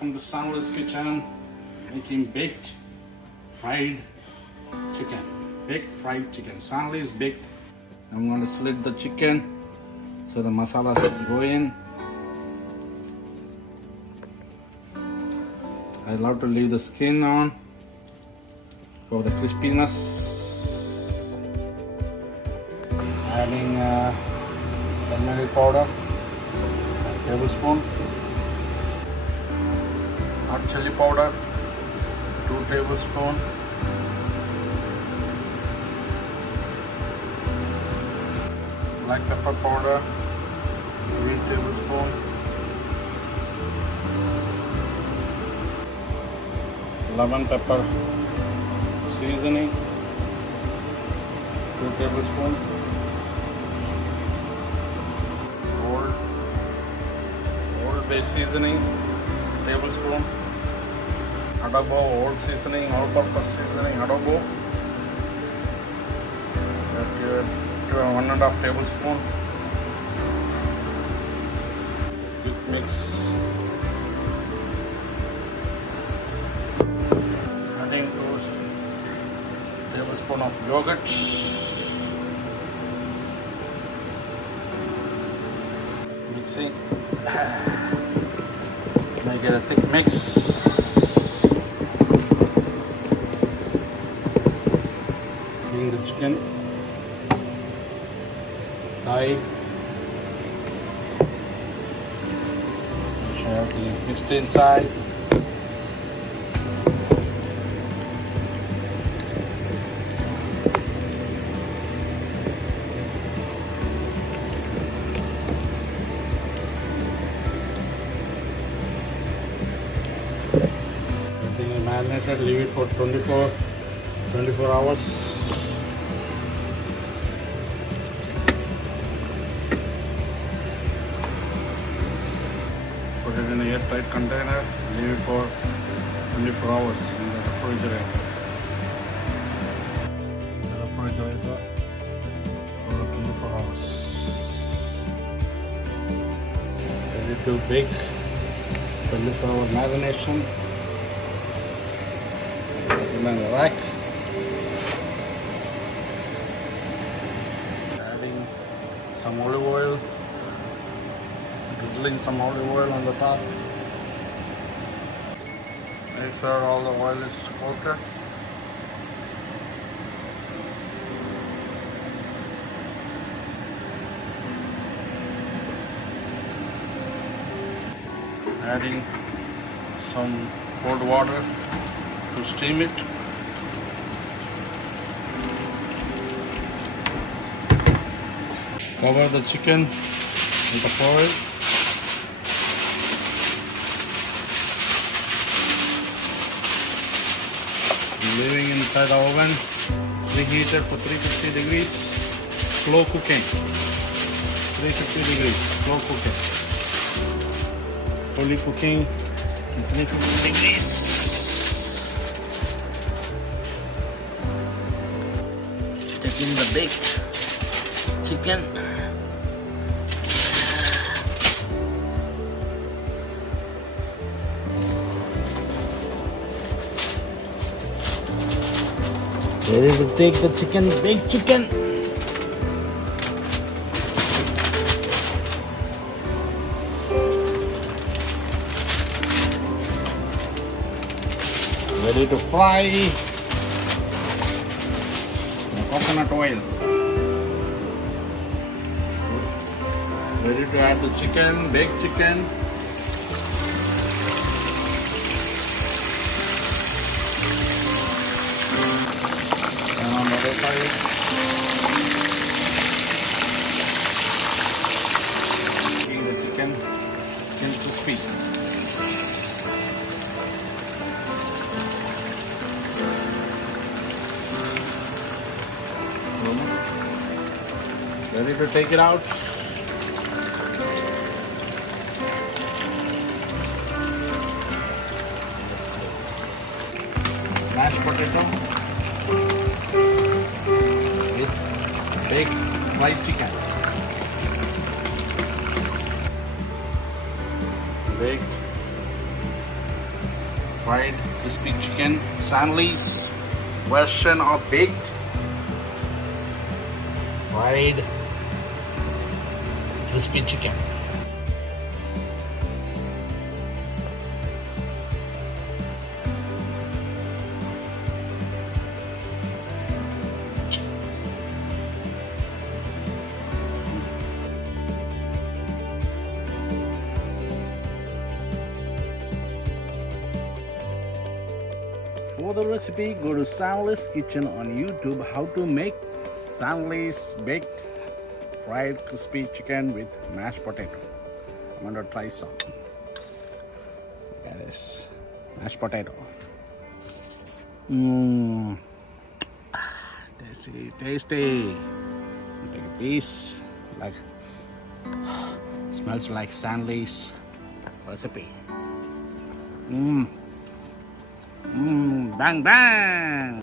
Welcome to Sanla's Kitchen, making baked fried chicken. Baked fried chicken. Sanla's baked. I'm going to slit the chicken so the masala can go in. I love to leave the skin on for the crispiness. Adding turmeric powder, a tablespoon. Hot chili powder, 2 tablespoons. Black pepper powder, 3 tablespoons. Lemon pepper seasoning, 2 tablespoons. Old bay seasoning, tablespoon. Adobo, old seasoning, all-purpose seasoning, adobo. Give it 1.5 tablespoon. Quick mix. Adding 2 tablespoons of yogurt. Mixing. Make it a thick mix. The chicken, thigh, everything mixed inside. Everything is marinated. Leave it for 24 hours. Put it in an airtight container, leave it for 24 hours in the refrigerator. For 24 hours. Ready to bake. 24-hour marination. Put it in the rack. Adding some olive oil. Drizzling some olive oil on the top. Make sure all the oil is coated. Adding some cold water to steam it. Cover the chicken with the foil. Leaving inside the oven, preheated for 350 degrees, slow cooking. 350 degrees, slow cooking. Fully cooking in 350 degrees. Taking the baked chicken. Ready to take the chicken, baked chicken. Ready to fry. The coconut oil. Ready to add the chicken, baked chicken. Making the chicken crispy. Ready to take it out. Mashed potato with baked fried chicken. Baked fried crispy chicken, Stanley's version of baked fried crispy chicken. For the recipe, go to Stanley's Kitchen on YouTube. How to make Stanley's baked fried crispy chicken with mashed potato. I'm gonna try some. Look at this mashed potato. Mmm, tasty, tasty. Take a piece. Like smells like Stanley's recipe. Mmm. Bang bang!